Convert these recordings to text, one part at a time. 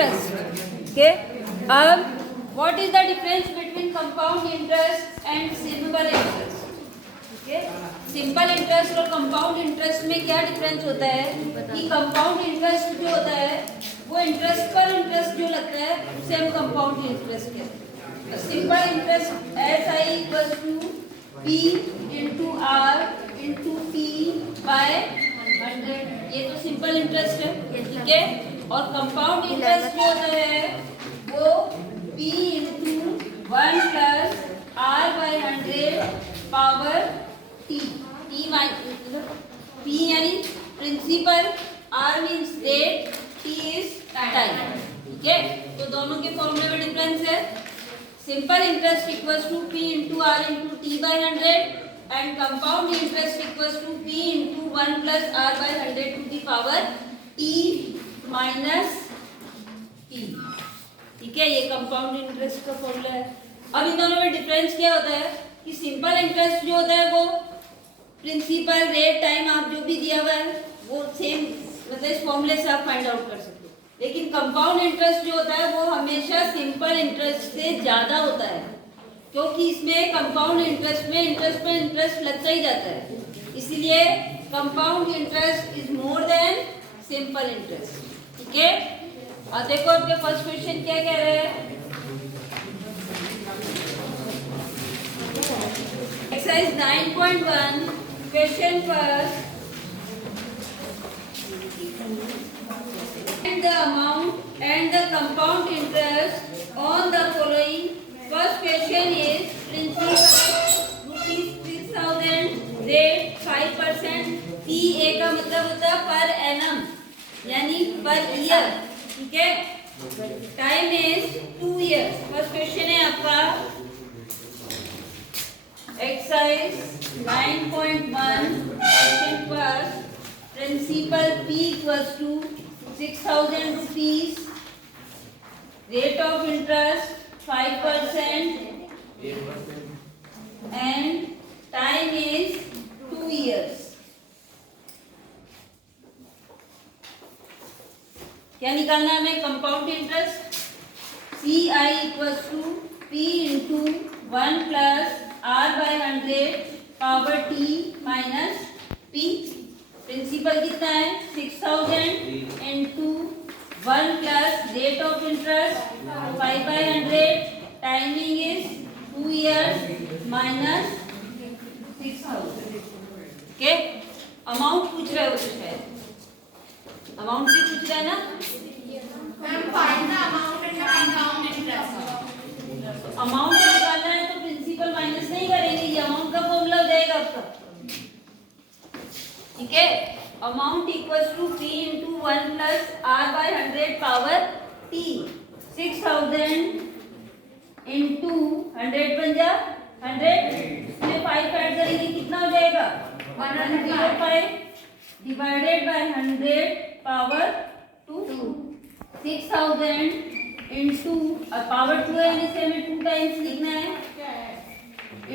interest. Okay. What is the difference between compound interest and simple interest? Okay. Simple interest और compound interest में क्या difference होता है कि कंपाउंड इंटरेस्ट जो होता है वो इंटरेस्ट पर इंटरेस्ट जो लगता है उसे हम कंपाउंड इंटरेस्ट कहते हैं. Simple interest S I equal to P into R into T by 100. ये तो सिंपल इंटरेस्ट है, ठीक है. और कंपाउंड इंटरेस्ट जो होता है वो P into 1 plus R by 100 power T. P यानी principal, R means rate, T is time. ठीक है. तो दोनों के फॉर्मूले में डिफरेंस है. Simple interest equals to P into R into T by 100 and compound interest equals to P into 1 plus R by 100 to the power T minus T. ठीक है. ये कंपाउंड इंटरेस्ट का फॉर्मूला है. अब इन दोनों में डिफरेंस क्या होता है कि सिंपल इंटरेस्ट जो होता है वो प्रिंसिपल, रेट, टाइम आप जो भी दिया हुआ है वो सेम, मतलब इस फॉर्मूले से आप फाइंड आउट कर सकते हो. लेकिन कंपाउंड इंटरेस्ट जो होता है वो हमेशा सिंपल इंटरेस्ट से ज्यादा होता है, क्योंकि इसमें कंपाउंड इंटरेस्ट में इंटरेस्ट पे इंटरेस्ट लगता ही जाता है. इसीलिए compound interest is more than simple interest. ठीक है. और देखो आपके फर्स्ट क्वेश्चन क्या कह रहे हैं. Exercise 9.1 question first. And the amount and the compound interest on the following. First question is principal rupees 6,000, rate 5%. PA का मतलब होता है पर एनम यानी पर ईयर. ठीक है. Time is 2 years. First question है आपका exercise 9.1 question first. Principal P equals to 6,000 rupees, rate of interest 5% and time is 2 years. क्या निकालना है हमें. Compound interest C I equals to P into 1 plus R by 100 power T minus P. Principal कितना है 6,000 into 1 plus rate of interest 5 by 100, timing is 2 years minus 6,000. Okay. Amount पूछ रहे हो तो शायद अमाउंट भी पूछ रहा है ना. अमाउंट निकालना है तो प्रिंसिपल माइनस नहीं करेंगे, ये अमाउंट का फॉर्मूला हो जाएगा आपका. ठीक है. Amount equals to P into 1 plus R by 100 power T. 6,000 into 100 बन जा 100 इसमें 5 ऐड करेंगे कितना हो जाएगा 105 divided by 100 power 2. 6,000 into power 2 है इसे हमें 2 टाइम्स लिखना है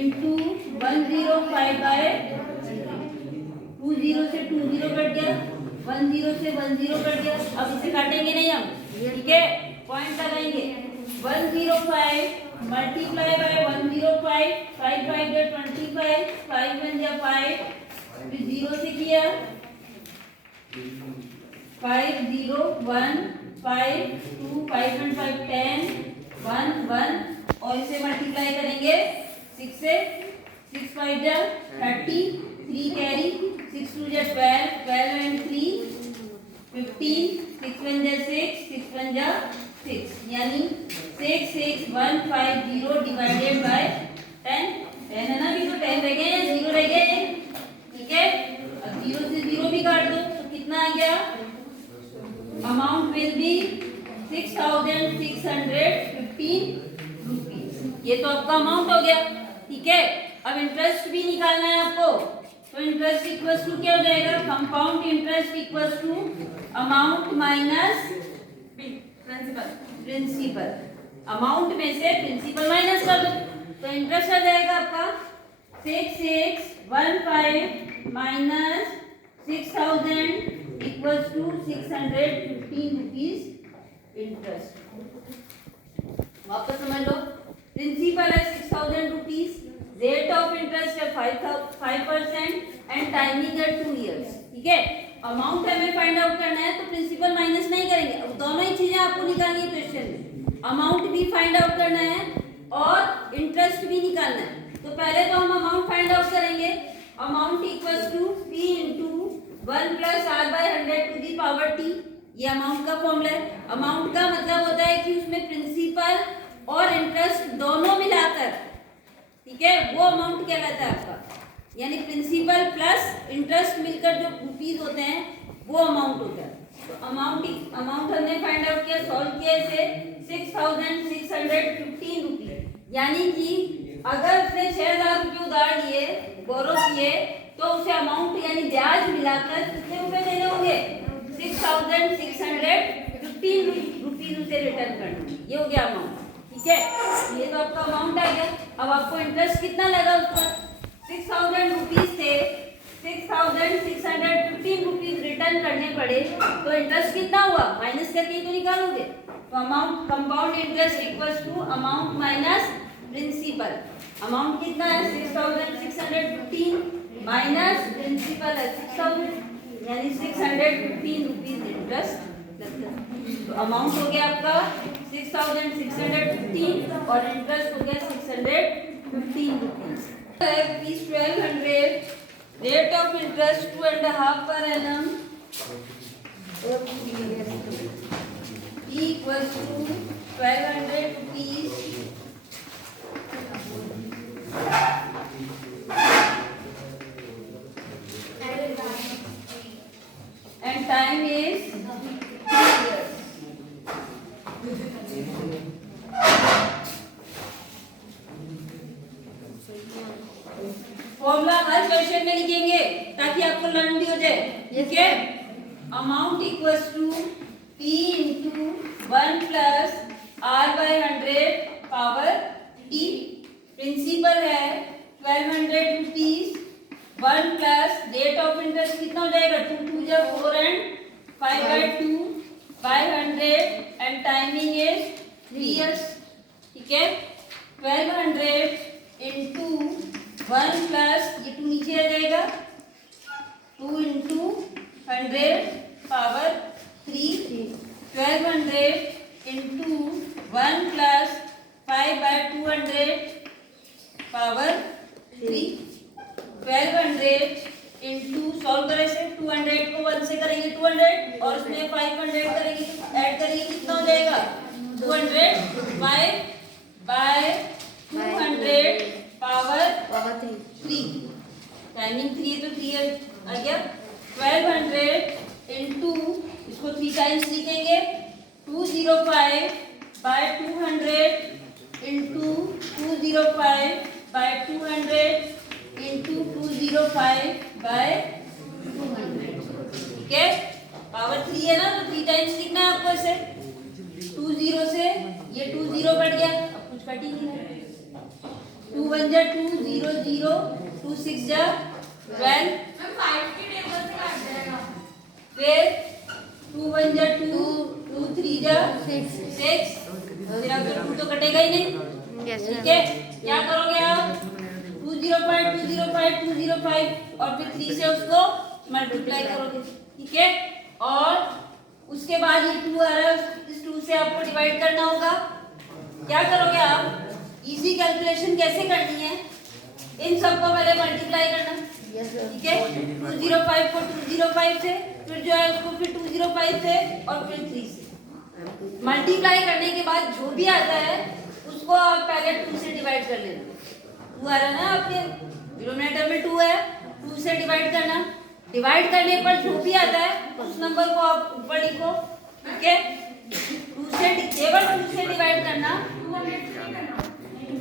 इंटू 105 बाय 2 0 से 2 0 कट गया, 1 0 से 1 0 कट गया. अब इसे काटेंगे नहीं हम. ठीक है. पॉइंट लगाएंगे 105 मल्टीप्लाई बाय 105 5 5 जा 25 5 1 जा 5 फिर 0 से किया 5 0 1 5 2 5 1 5 10 1 1 और इसे मल्टीप्लाई करेंगे 6 से 6 5 जा 30 3 कैरी 6 2 जा 12 12 एंड 3 15 6 1 जा 6 6 1 जा 6 यानी 6 6 1 5 0 डिवाइडेड बाय 10. 10 है ना. भी तो 10 रह गए 0 रह गए. ठीक है. अब 0 से 0 भी काट दो तो कितना आ गया. Amount will be 6,615 rupees. ये तो आपका अमाउंट हो गया. ठीक है. अब इंटरेस्ट भी निकालना है आपको. तो इंटरेस्ट इक्वल्स टू क्या हो जाएगा. Compound interest equals to amount minus principal. Amount में से प्रिंसिपल माइनस कर दो तो इंटरेस्ट आ जाएगा आपका 6,615 minus 6,000 equals to 615 rupees interest. वापस समझ लो, प्रिंसिपल है 6000 रुपीज, रेट ऑफ इंटरेस्ट है 5% एंड टाइमिंग है 2 इयर्स। ठीक है, अमाउंट हमें फाइंड आउट करना है तो प्रिंसिपल माइनस नहीं करेंगे, अब दोनों ही चीजें आपको निकालनी है क्वेश्चन में, अमाउंट भी फाइंड आउट करना है और इंटरेस्ट भी निकालना है। तो पहले तो हम अमाउंट फाइंड आउट करेंगे, amount equals to P into 1 plus R by 100 to the power T, ये अमाउंट का फॉर्मूला है। अमाउंट का मतलब होता है कि उसमें प्रिंसिपल और इंटरेस्ट दोनों मिलाकर, ठीक है, वो अमाउंट कहलाता है आपका, यानी प्रिंसिपल प्लस इंटरेस्ट मिलकर जो रुपीज होते हैं वो अमाउंट होता है। तो अमाउंट हमने फाइंड आउट किया, सॉल्व किया इसे 6615 रुपीज, यानी कि अगर उसने 6000 रुपये उधार लिए, बोरो किए, तो उसे अमाउंट यानी ब्याज मिलाकर कितने रुपए देने होंगे, 6615 रुपीज उसे रिटर्न करना, ये हो गया अमाउंट। ठीक है, ये तो आपका अमाउंट आ गया। अब आपको इंटरेस्ट कितना लगा उस पर, 6000 रुपीज से 6615 रुपीज रिटर्न करने पड़े, तो इंटरेस्ट कितना हुआ माइनस करके ही तो निकालोगे। तो amount compound interest equals to amount minus principal. Amount कितना है 6615 माइनस प्रिंसिपल है 6000, यानी 615 रुपीज इंटरेस्ट। तो अमाउंट हो गया आपका 6615 और इंटरेस्ट हो गया 615 rupees. Rupees 1200, rate of interest 2.5 per annum equals to 1200 rupees and time is 3 years. Formula her question में लिखेंगे ताकि आपको लर्न भी हो जाए। ठीक है, amount equals to P into 1 plus R by 100 power T, principal है 1200 rupees, 1 plus rate of interest कितना हो जाएगा 2 2 जा 4 and 5/2 by 100 and timing is 3 years. ठीक है, 1200 इंटू 1 प्लस ये 2 नीचे आ जाएगा, 2 into 100 power 3, 1200 into 1 plus 5/200 power 3, 1200 into solve करें से 200 को 1 से करेंगे 200 और उसमें 500 करेंगे, ऐड करेंगे कितना हो जाएगा 200 5/200 पावर 3, टाइमिंग 3 है तो 3 आ गया। 1200 इंटू इसको 3 टाइम्स लिखेंगे 205/200 इंटू 205/200 इंटू 205/200। ठीक है, पावर 3 है ना तो 3 टाइम्स लिखना है आपको ऐसे। 20 से ये 20 कट गया, अब कुछ कट ही नहीं रहा। 2 1 जा 2 0 0 2 6 जा 12, फिर 2 1 जा 2 2 3 जा 6, फिर अगर 2 तो कटेगा ही नहीं। ठीक है, क्या करोगे आप 205 205 205 और फिर 3 से उसको मल्टीप्लाई करोगे। ठीक है, और उसके बाद ये 2 आ रहा है, इस 2 से आपको डिवाइड करना होगा। क्या करोगे आप, इजी कैलकुलेशन कैसे करनी है, इन सबको पहले मल्टीप्लाई करना। ठीक है, 205 को 205 से, फिर जो है उसको फिर 205 से और फिर 3 से मल्टीप्लाई करने के बाद जो भी आता है उसको आप पहले 2 से डिवाइड कर लेना। 2 आ रहा है ना आपके डिनोमिनेटर में 2 है, 2 से डिवाइड करना, डिवाइड करने पर जो भी आता है उस नंबर को आप ऊपर लिखो। ठीक है, 2 से केवल 2 से डिवाइड करना,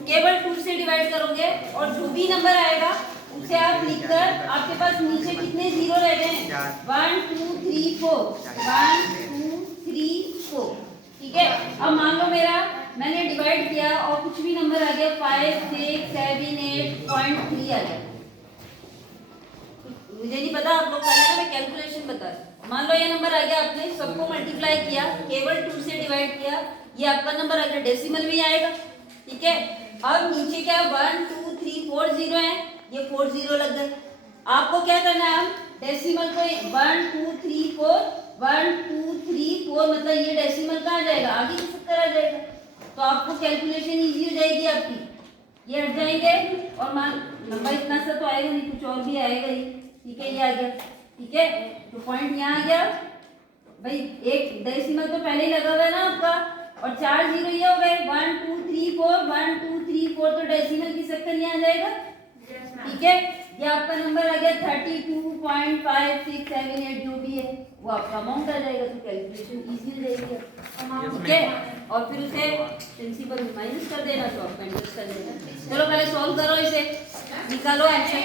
केवल 2 से डिवाइड करोगे और जो भी नंबर आएगा उसे आप लिखकर, आपके पास नीचे कितने जीरो रह गए हैं 1 2 3 4 1 2 3 4। ठीक है, अब मान लो मैंने डिवाइड किया और कुछ भी नंबर आ गया 5 6 7 8.3 आ गया, मुझे नहीं पता, आप लोग कर लेना, मैं कैलकुलेशन बता रही हूं। मान लो ये नंबर आ गया, आपने सबको मल्टीप्लाई किया, केवल 2 से डिवाइड किया, ये आपका नंबर आ गया, डेसिमल में ही आएगा, ठीक है। अब नीचे क्या 1 2 3 4 जीरो है, ये 4 जीरो लग गए। आपको क्या करना है, हम डेसिमल को 1 2 3 4 1 2 3 4 मतलब ये डेसिमल कहाँ जाएगा, आगे की तरफ आ जाएगा, तो आपको कैलकुलेशन इजी हो जाएगी आपकी, ये हट जाएंगे और मान नंबर इतना सा तो आएगा नहीं, कुछ और भी आएगा ही, ठीक है, ये आ गया, ठीक है। तो पॉइंट यहाँ आ गया भाई, एक डेसिमल तो पहले ही लगा हुआ है ना आपका, और 4 जीरो ये हो गए, 1 2 3 4 1 2 3 4, तो डेसिमल की शक्ल यहाँ आ जाएगा, ठीक है। ये आपका नंबर आ गया 32.5678, जो भी है वो आपका अमाउंट आ जाएगा, तो कैलकुलेशन इजी हो जाएगी, ठीक है। और फिर उसे प्रिंसिपल माइनस कर देना, तो आपका इंटरेस्ट कर देना। चलो पहले सॉल्व करो, इसे निकालो आंसर।